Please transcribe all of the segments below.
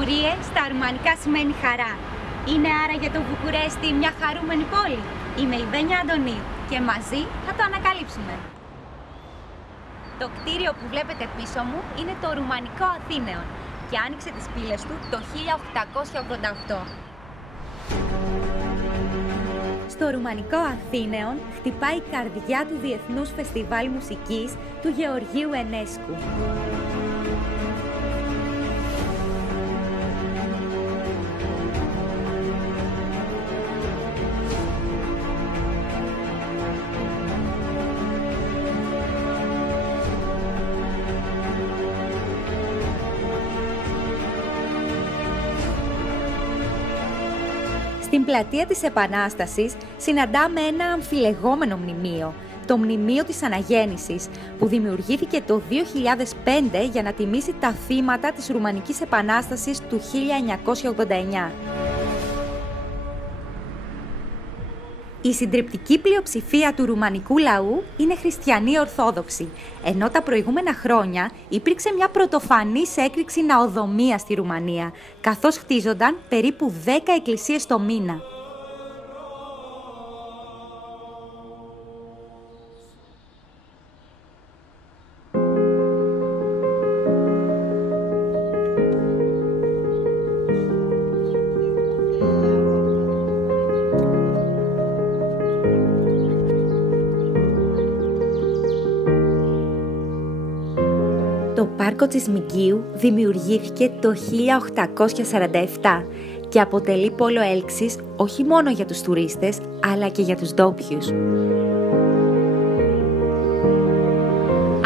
Μπουκουρίε στα ρουμανικά σημαίνει χαρά. Είναι άρα για το Βουκουρέστι μια χαρούμενη πόλη? Είμαι η Βένια Αντωνίου και μαζί θα το ανακαλύψουμε. Το κτίριο που βλέπετε πίσω μου είναι το Ρουμανικό Αθήνεων και άνοιξε τις πύλες του το 1888. Στο Ρουμανικό Αθήνεων χτυπάει η καρδιά του Διεθνούς Φεστιβάλ Μουσικής του Γεωργίου Ενέσκου. Στην πλατεία της Επανάστασης συναντάμε ένα αμφιλεγόμενο μνημείο, το Μνημείο της Αναγέννησης, που δημιουργήθηκε το 2005 για να τιμήσει τα θύματα της Ρουμανικής Επανάστασης του 1989. Η συντριπτική πλειοψηφία του ρουμανικού λαού είναι χριστιανοί Ορθόδοξοι, ενώ τα προηγούμενα χρόνια υπήρξε μια πρωτοφανής έκρηξη ναοδομίας στη Ρουμανία, καθώς χτίζονταν περίπου 10 εκκλησίες το μήνα. Το πάρκο της Μυγγίου δημιουργήθηκε το 1847 και αποτελεί πόλο έλξης όχι μόνο για τους τουρίστες, αλλά και για τους ντόπιους.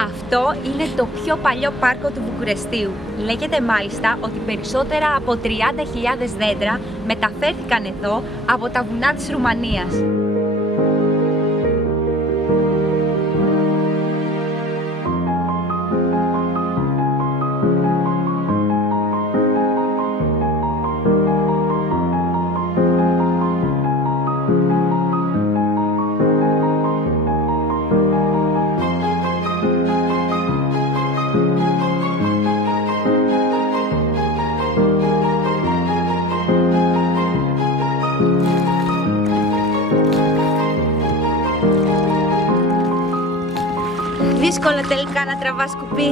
Αυτό είναι το πιο παλιό πάρκο του Βουκουρεστίου. Λέγεται μάλιστα ότι περισσότερα από 30.000 δέντρα μεταφέρθηκαν εδώ από τα βουνά της Ρουμανίας. Δύσκολο τελικά να τραβάς κουμπί.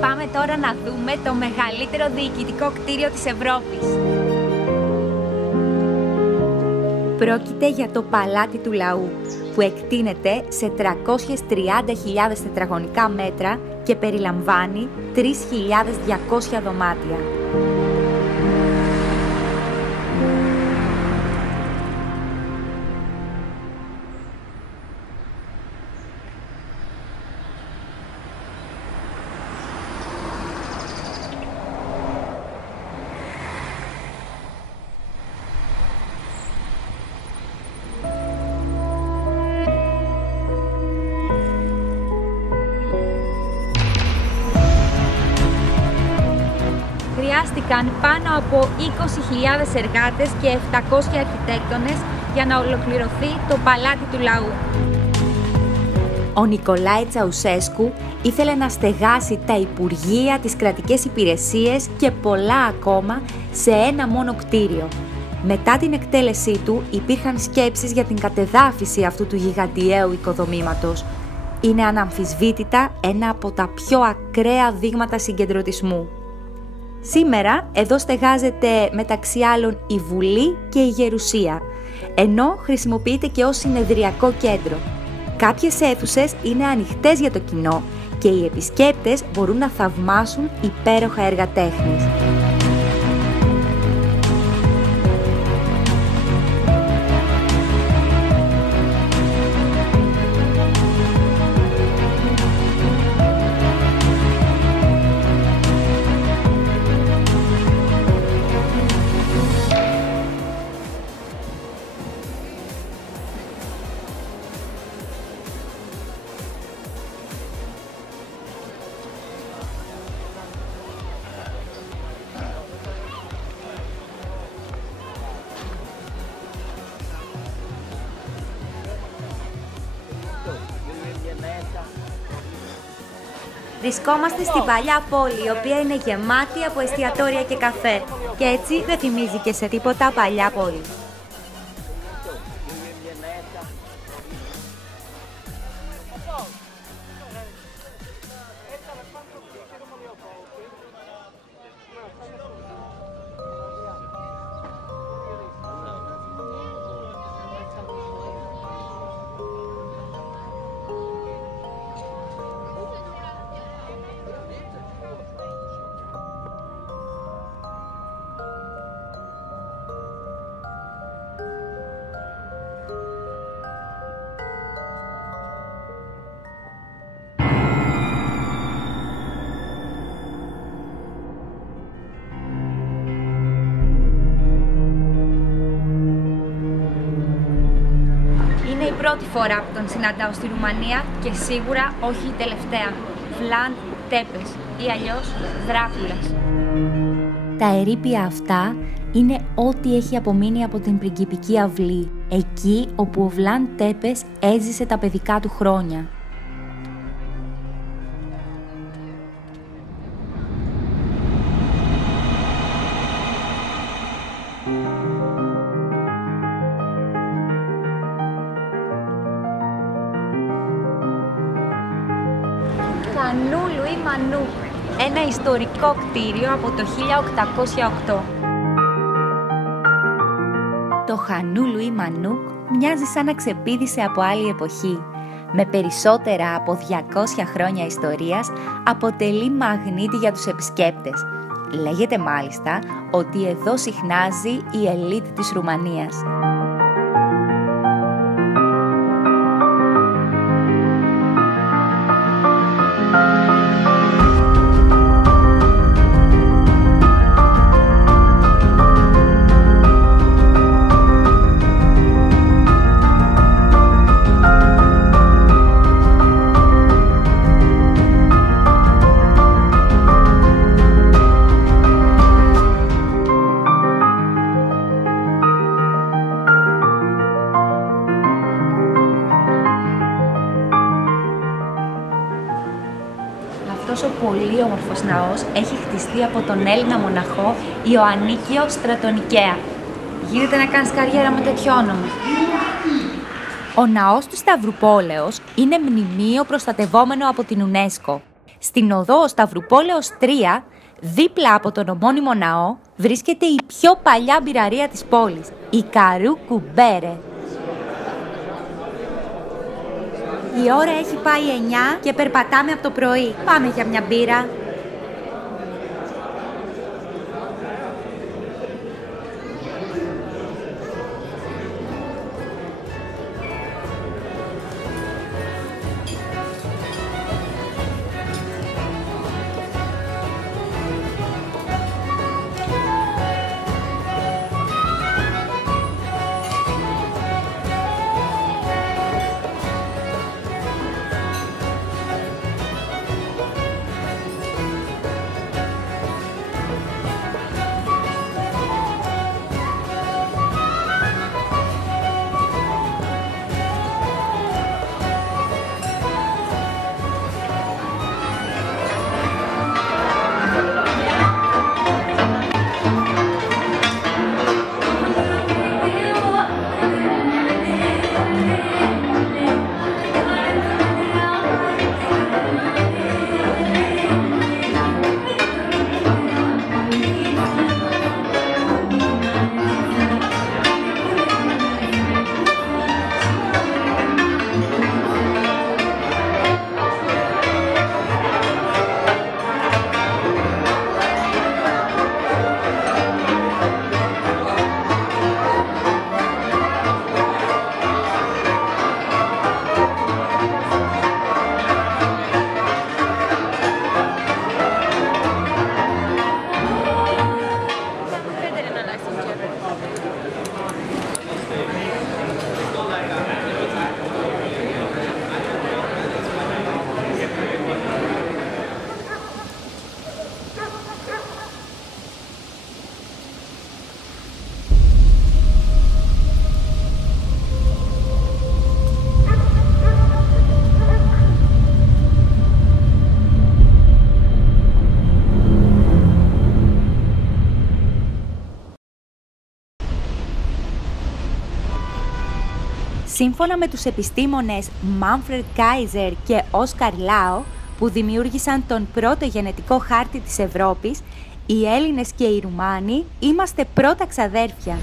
Πάμε τώρα να δούμε το μεγαλύτερο διοικητικό κτίριο της Ευρώπης. Πρόκειται για το Παλάτι του Λαού, που εκτείνεται σε 330.000 τετραγωνικά μέτρα και περιλαμβάνει 3.200 δωμάτια. Χρειάστηκαν πάνω από 20.000 εργάτες και 700 αρχιτέκτονες για να ολοκληρωθεί το Παλάτι του Λαού. Ο Νικολάη Τσαουσέσκου ήθελε να στεγάσει τα υπουργεία, τις κρατικές υπηρεσίες και πολλά ακόμα σε ένα μόνο κτίριο. Μετά την εκτέλεσή του υπήρχαν σκέψεις για την κατεδάφιση αυτού του γιγαντιαίου οικοδομήματος. Είναι αναμφισβήτητα ένα από τα πιο ακραία δείγματα συγκεντρωτισμού. Σήμερα εδώ στεγάζεται μεταξύ άλλων η Βουλή και η Γερουσία, ενώ χρησιμοποιείται και ως συνεδριακό κέντρο. Κάποιες αίθουσες είναι ανοιχτές για το κοινό και οι επισκέπτες μπορούν να θαυμάσουν υπέροχα έργα τέχνης. Βρισκόμαστε στην παλιά πόλη, η οποία είναι γεμάτη από εστιατόρια και καφέ. Και έτσι δεν θυμίζει και σε τίποτα παλιά πόλη. Είναι η πρώτη φορά που τον συναντάω στη Ρουμανία και σίγουρα όχι η τελευταία. Βλαντ Τέπες ή αλλιώς Δράκουλας. Τα ερείπια αυτά είναι ό,τι έχει απομείνει από την πριγκιπική αυλή, εκεί όπου ο Βλαντ Τέπες έζησε τα παιδικά του χρόνια. Χανού Λουί Μανούκ, ένα ιστορικό κτίριο από το 1808. Το Χανού Λουί Μανούκ μοιάζει σαν να ξεπήδησε από άλλη εποχή. Με περισσότερα από 200 χρόνια ιστορίας, αποτελεί μαγνήτη για τους επισκέπτες. Λέγεται μάλιστα ότι εδώ συχνάζει η ελίτ της Ρουμανίας. Αυτός ο πολύ όμορφος ναός έχει χτιστεί από τον Έλληνα μοναχό Ιωαννίκιο Στρατονικαία. Γίνεται να κάνεις καριέρα με τέτοιο όνομα. Ο ναός του Σταυρουπόλεως είναι μνημείο προστατευόμενο από την UNESCO. Στην οδό Σταυρουπόλεως 3, δίπλα από τον ομώνυμο ναό, βρίσκεται η πιο παλιά μπειραρία της πόλης, η Καρού Κουμπέρε. Η ώρα έχει πάει 9 και περπατάμε από το πρωί. Πάμε για μια μπύρα. Σύμφωνα με τους επιστήμονες Manfred Kaiser και Oskar Lau, που δημιούργησαν τον πρώτο γενετικό χάρτη της Ευρώπης, οι Έλληνες και οι Ρουμάνοι είμαστε πρώτα ξαδέρφια.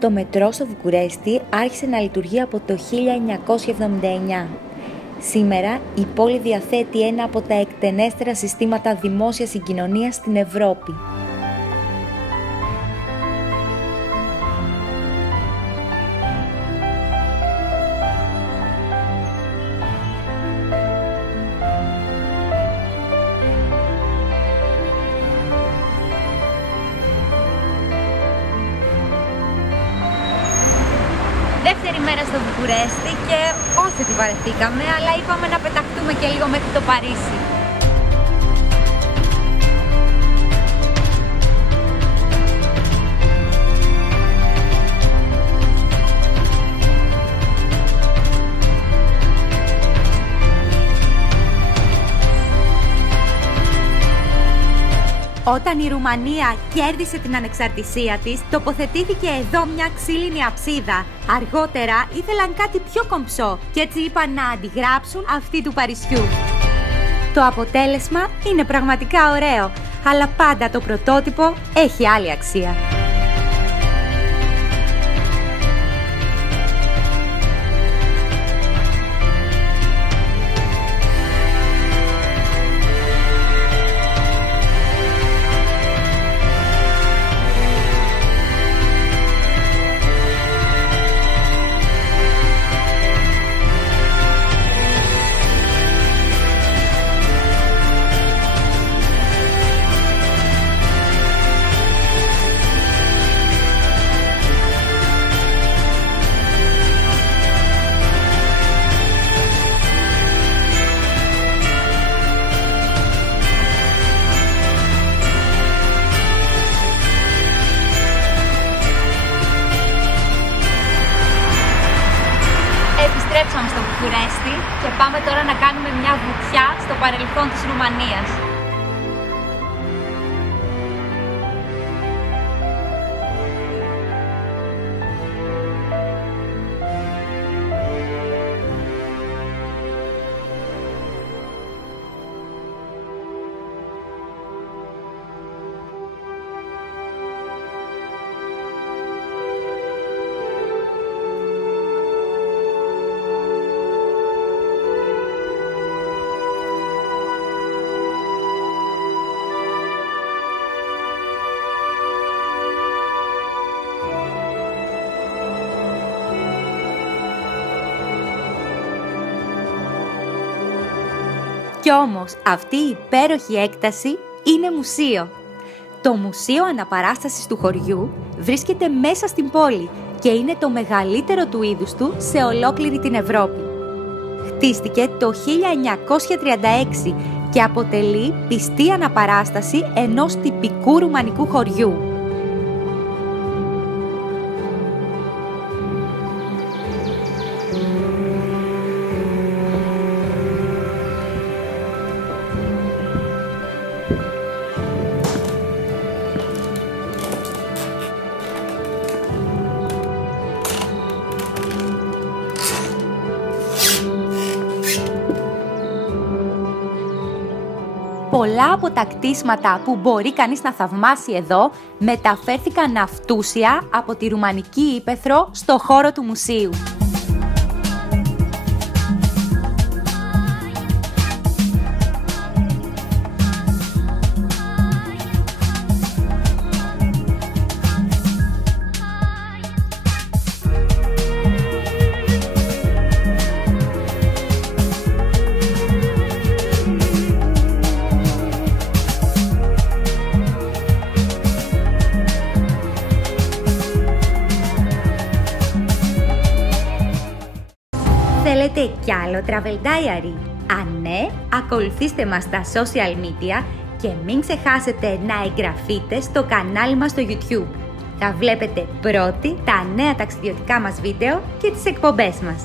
Το μετρό στο Βουκουρέστι άρχισε να λειτουργεί από το 1979. Σήμερα η πόλη διαθέτει ένα από τα εκτενέστερα συστήματα δημόσιας συγκοινωνίας στην Ευρώπη. Δεύτερη μέρα στο Βουκουρέστι και όχι ότι βαρεθήκαμε, αλλά είπαμε να πεταχτούμε και λίγο μέχρι το Παρίσι. Όταν η Ρουμανία κέρδισε την ανεξαρτησία της, τοποθετήθηκε εδώ μια ξύλινη αψίδα. Αργότερα ήθελαν κάτι πιο κομψό και έτσι είπαν να αντιγράψουν αυτή του Παρισιού. Το αποτέλεσμα είναι πραγματικά ωραίο, αλλά πάντα το πρωτότυπο έχει άλλη αξία. Επιστρέψαμε στο Βουκουρέστι και πάμε τώρα να κάνουμε μια βουτιά στο παρελθόν της Ρουμανίας. Κι όμως αυτή η υπέροχη έκταση είναι μουσείο. Το Μουσείο Αναπαράστασης του χωριού βρίσκεται μέσα στην πόλη και είναι το μεγαλύτερο του είδους του σε ολόκληρη την Ευρώπη. Χτίστηκε το 1936 και αποτελεί πιστή αναπαράσταση ενός τυπικού ρουμανικού χωριού. Πολλά από τα κτίσματα που μπορεί κανείς να θαυμάσει εδώ μεταφέρθηκαν αυτούσια από τη Ρουμανική Ύπαιθρο στο χώρο του μουσείου. Θέλετε κι άλλο Travel Diary? Αν ναι, ακολουθήστε μας στα social media και μην ξεχάσετε να εγγραφείτε στο κανάλι μας στο YouTube. Θα βλέπετε πρώτοι τα νέα ταξιδιωτικά μας βίντεο και τις εκπομπές μας.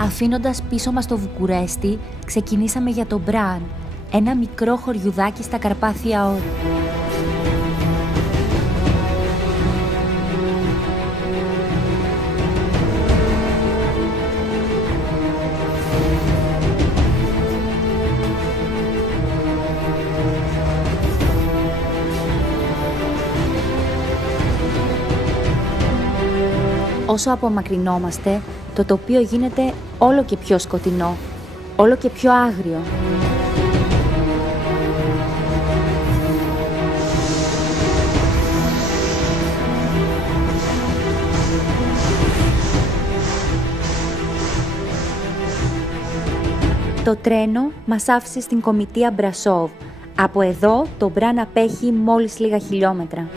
Αφήνοντας πίσω μας το Βουκουρέστι, ξεκινήσαμε για το Μπραν, ένα μικρό χωριουδάκι στα Καρπάθια Όρη. Όσο απομακρυνόμαστε, το τοπίο γίνεται όλο και πιο σκοτεινό, όλο και πιο άγριο. Το τρένο μας άφησε στην Κομιτεία Μπρασόβ. Από εδώ το Μπραν απέχει μόλις λίγα χιλιόμετρα.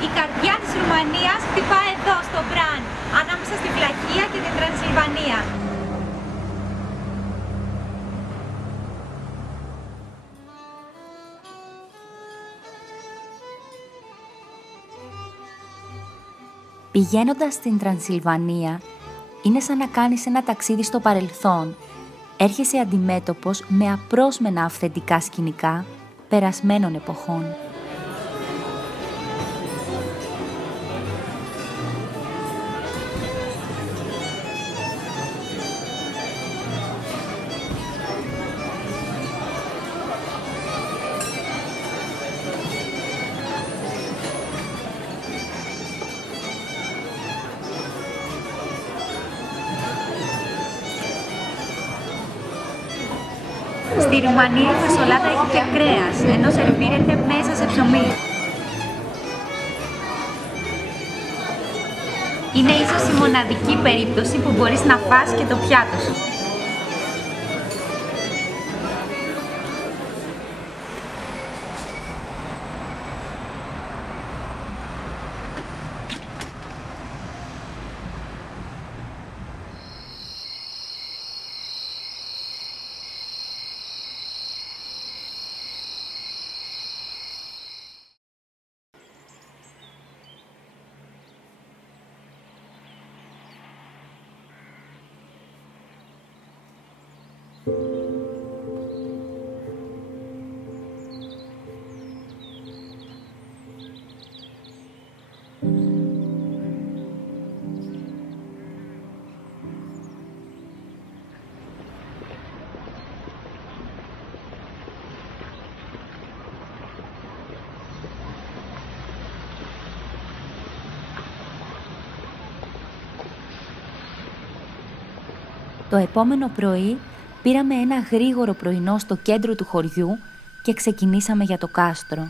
Η καρδιά της Ρουμανίας χτυπά εδώ στο Μπραν, ανάμεσα στη Βλαχία και την Τρανσιλβανία. Πηγαίνοντας στην Τρανσιλβανία, είναι σαν να κάνεις ένα ταξίδι στο παρελθόν. Έρχεσαι αντιμέτωπος με απρόσμενα αυθεντικά σκηνικά περασμένων εποχών. Στη Ρουμανία η φασολάδα έχει και κρέας, ενώ σερβίρεται μέσα σε ψωμί. Είναι ίσως η μοναδική περίπτωση που μπορείς να φας και το πιάτο σου. Το επόμενο πρωί πήραμε ένα γρήγορο πρωινό στο κέντρο του χωριού και ξεκινήσαμε για το κάστρο.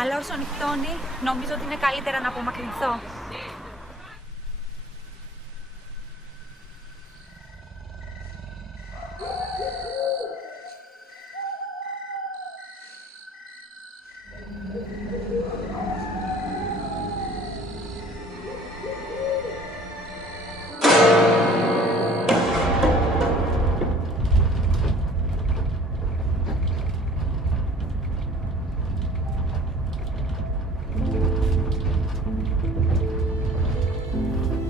Αλλά όσο νυχτώνει, νομίζω ότι είναι καλύτερα να απομακρυνθώ.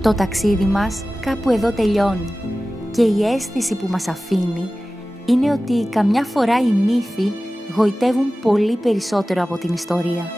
Το ταξίδι μας κάπου εδώ τελειώνει και η αίσθηση που μας αφήνει είναι ότι καμιά φορά οι μύθοι γοητεύουν πολύ περισσότερο από την ιστορία.